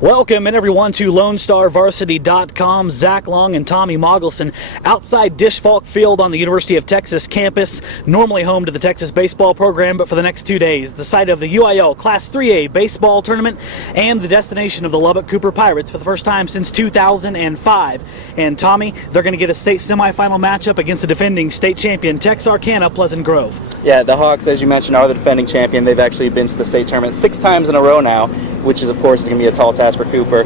Welcome everyone to LoneStarVarsity.com. Zach Long and Tommy Mogelson outside Dish Falk Field on the University of Texas campus, normally home to the Texas baseball program, but for the next 2 days, the site of the UIL Class 3A baseball tournament and the destination of the Lubbock Cooper Pirates for the first time since 2005. And Tommy, they're going to get a state semifinal matchup against the defending state champion Texarkana Pleasant Grove. Yeah, the Hawks, as you mentioned, are the defending champion. They've actually been to the state tournament 6 times in a row now, which is, of course, going to be a tall task for Cooper.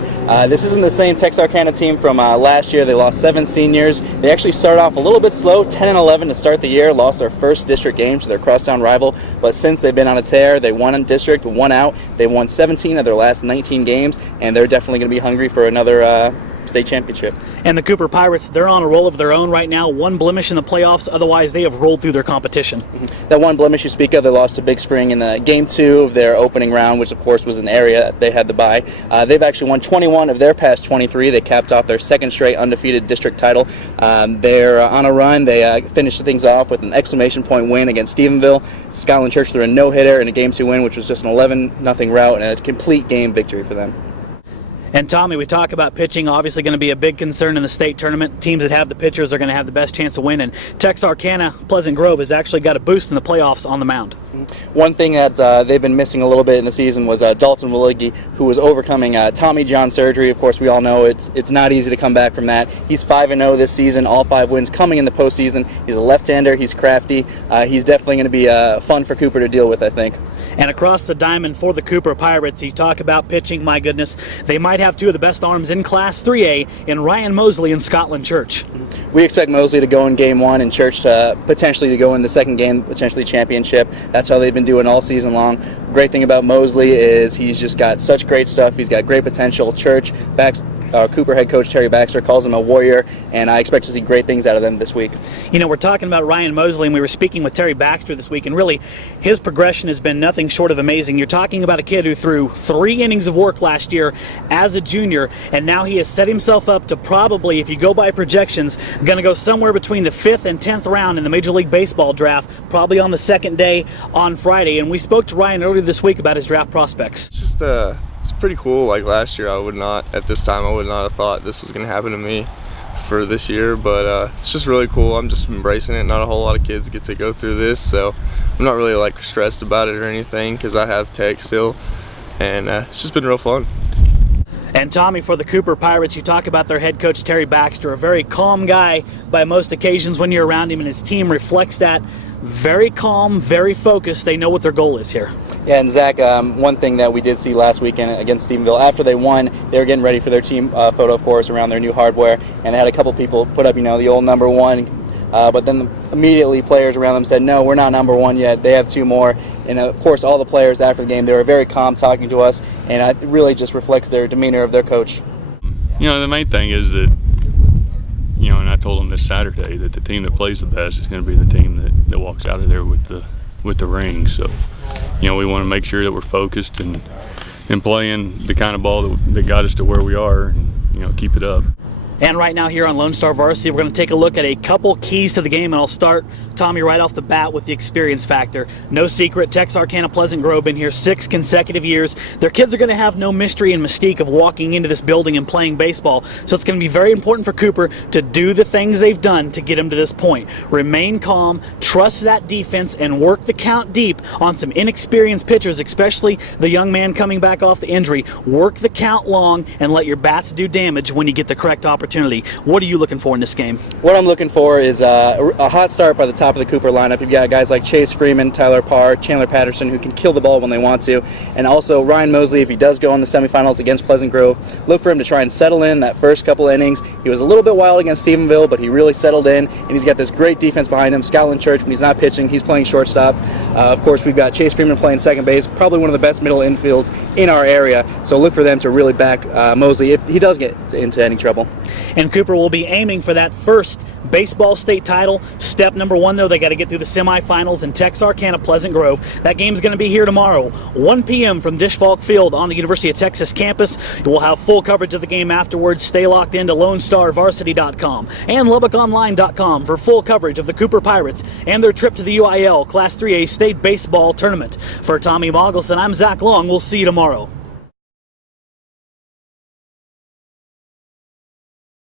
This isn't the same Texarkana team from last year. They lost 7 seniors. They actually started off a little bit slow, 10-11 to start the year, lost their first district game to their crosstown rival, but since they've been on a tear, they won in district, won out. They won 17 of their last 19 games, and they're definitely going to be hungry for another state championship. And the Cooper Pirates, they're on a roll of their own right now. 1 blemish in the playoffs, otherwise they have rolled through their competition. That 1 blemish you speak of, they lost to Big Spring in the game 2 of their opening round, which of course was an area they had to bye. They've actually won 21 of their past 23. They capped off their 2nd straight undefeated district title. They're on a run. They finished things off with an exclamation point win against Stephenville. Scotland Church threw a no-hitter in a game 2 win, which was just an 11-0 rout and a complete game victory for them. And Tommy, we talk about pitching, obviously going to be a big concern in the state tournament. Teams that have the pitchers are going to have the best chance of winning. Texarkana Pleasant Grove has actually got a boost in the playoffs on the mound. One thing that they've been missing a little bit in the season was Dalton Willigey, who was overcoming Tommy John surgery. Of course, we all know it's not easy to come back from that. He's 5-0 this season, all 5 wins coming in the postseason. He's a left-hander. He's crafty. He's definitely going to be fun for Cooper to deal with, I think. And across the diamond for the Cooper Pirates, you talk about pitching, my goodness, they might have 2 of the best arms in Class 3A in Ryan Mosley and Scotland Church. We expect Mosley to go in game 1 and Church potentially to go in the 2nd game, potentially championship. That's how they've been doing all season long. Great thing about Mosley is he's just got such great stuff. He's got great potential. Church, Cooper head coach Terry Baxter calls him a warrior, and I expect to see great things out of them this week. You know, we're talking about Ryan Mosley, and we were speaking with Terry Baxter this week, and really, his progression has been nothing short of amazing. You're talking about a kid who threw 3 innings of work last year as a junior, and now he has set himself up to probably, if you go by projections, going to go somewhere between the 5th and 10th round in the Major League Baseball draft, probably on the 2nd day on Friday. And we spoke to Ryan earlier this week about his draft prospects. It's pretty cool. Like last year, at this time, I would not have thought this was going to happen to me for this year, but it's just really cool. I'm just embracing it. Not a whole lot of kids get to go through this, so I'm not really like stressed about it or anything because I have tech still, and it's just been real fun. And Tommy, for the Cooper Pirates, you talk about their head coach Terry Baxter, a very calm guy by most occasions when you're around him, and his team reflects that. Very calm, very focused. They know what their goal is here. Yeah, and Zach, one thing that we did see last weekend against Stephenville, after they won, they were getting ready for their team photo, of course, around their new hardware, and they had a couple people put up, the old number 1, but then immediately players around them said, no, we're not number 1 yet. They have 2 more. And, of course, all the players after the game, they were very calm talking to us, and it really just reflects their demeanor of their coach. The main thing is that, and I told them this Saturday that the team that plays the best is going to be the team that walks out of there with the ring. So, we want to make sure that we're focused and playing the kind of ball that got us to where we are, and keep it up. And right now here on Lone Star Varsity, we're going to take a look at a couple keys to the game, and I'll start, Tommy, right off the bat with the experience factor. No secret, Texarkana Pleasant Grove been here 6 consecutive years. Their kids are going to have no mystery and mystique of walking into this building and playing baseball, so it's going to be very important for Cooper to do the things they've done to get them to this point. Remain calm, trust that defense, and work the count deep on some inexperienced pitchers, especially the young man coming back off the injury. Work the count long and let your bats do damage when you get the correct opportunity. What are you looking for in this game? What I'm looking for is a hot start by the top of the Cooper lineup. You've got guys like Chase Freeman, Tyler Parr, Chandler Patterson who can kill the ball when they want to, and also Ryan Mosley, if he does go in the semifinals against Pleasant Grove, look for him to try and settle in that first couple innings. He was a little bit wild against Stephenville, but he really settled in, and he's got this great defense behind him. Scotland Church, when he's not pitching, he's playing shortstop. Of course, we've got Chase Freeman playing second base, probably one of the best middle infields in our area, so look for them to really back Mosley if he does get into any trouble. And Cooper will be aiming for that first baseball state title. Step number 1, though, they got to get through the semifinals in Texarkana Pleasant Grove. That game's going to be here tomorrow, 1 p.m. from Dish Falk Field on the University of Texas campus. We'll have full coverage of the game afterwards. Stay locked into LoneStarVarsity.com and LubbockOnline.com for full coverage of the Cooper Pirates and their trip to the UIL Class 3A State Baseball Tournament. For Tommy Mogelson, I'm Zach Long. We'll see you tomorrow.